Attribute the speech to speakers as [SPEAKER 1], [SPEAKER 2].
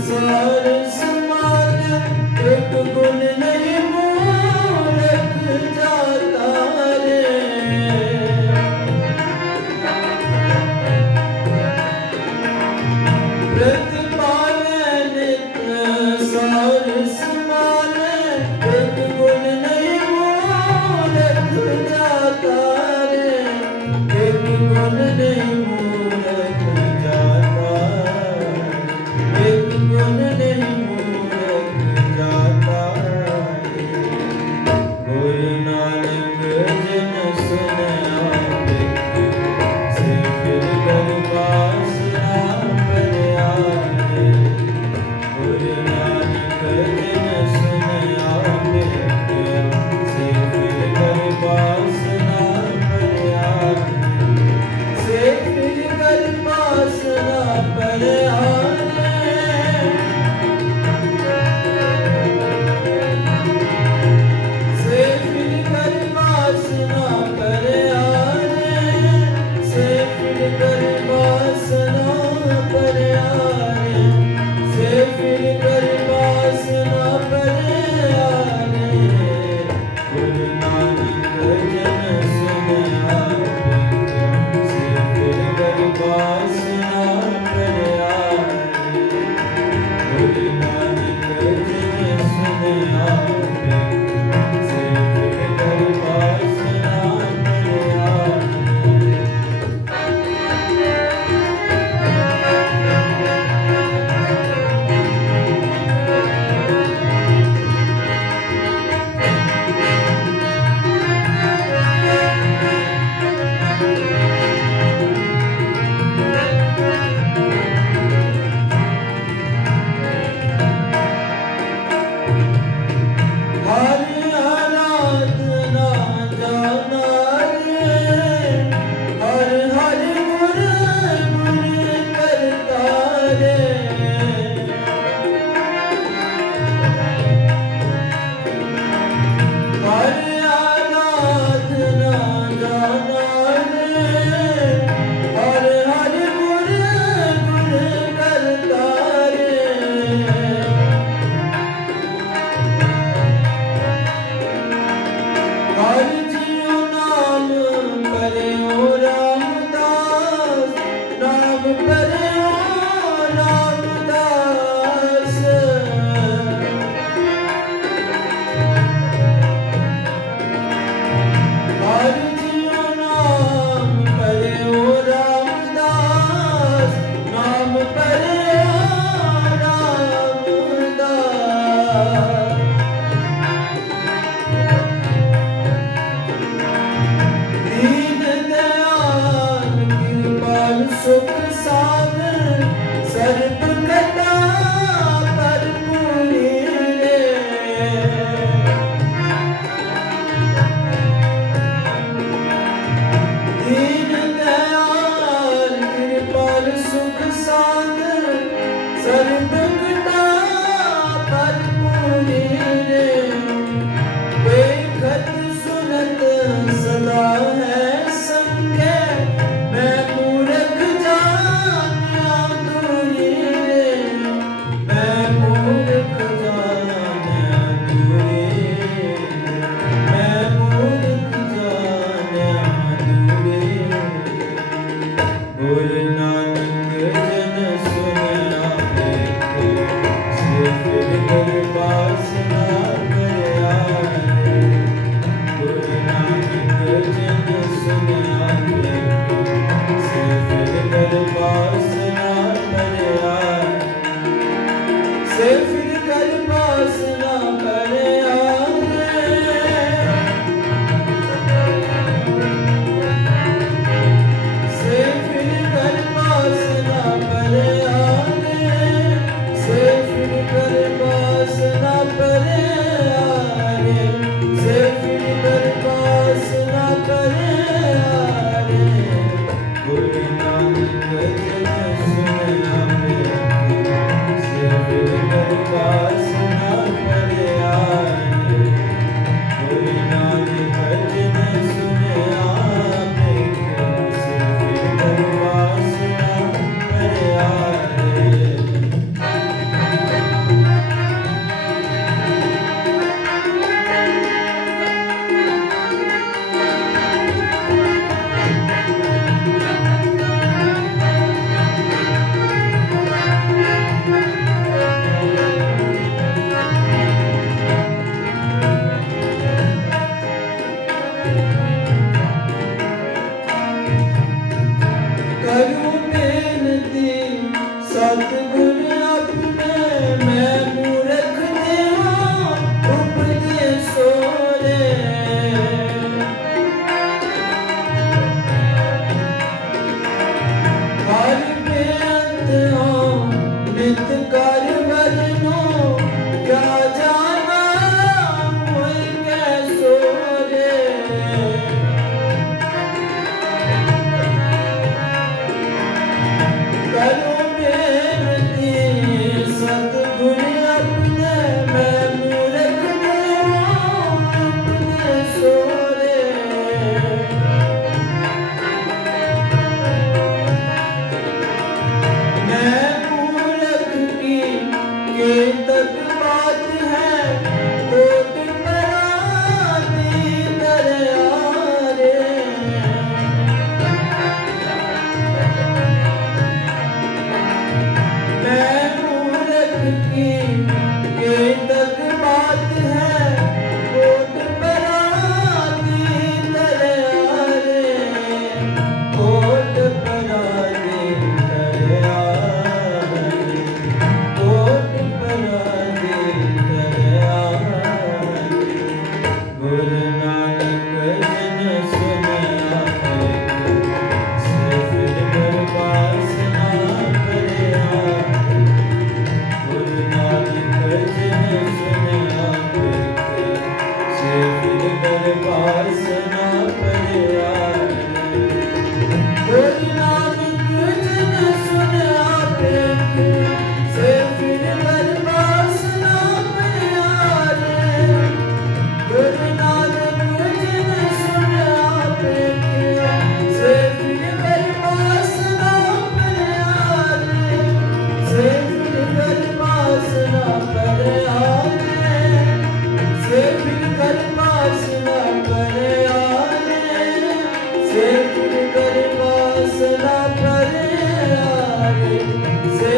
[SPEAKER 1] Kızarsa Christ. Listen Say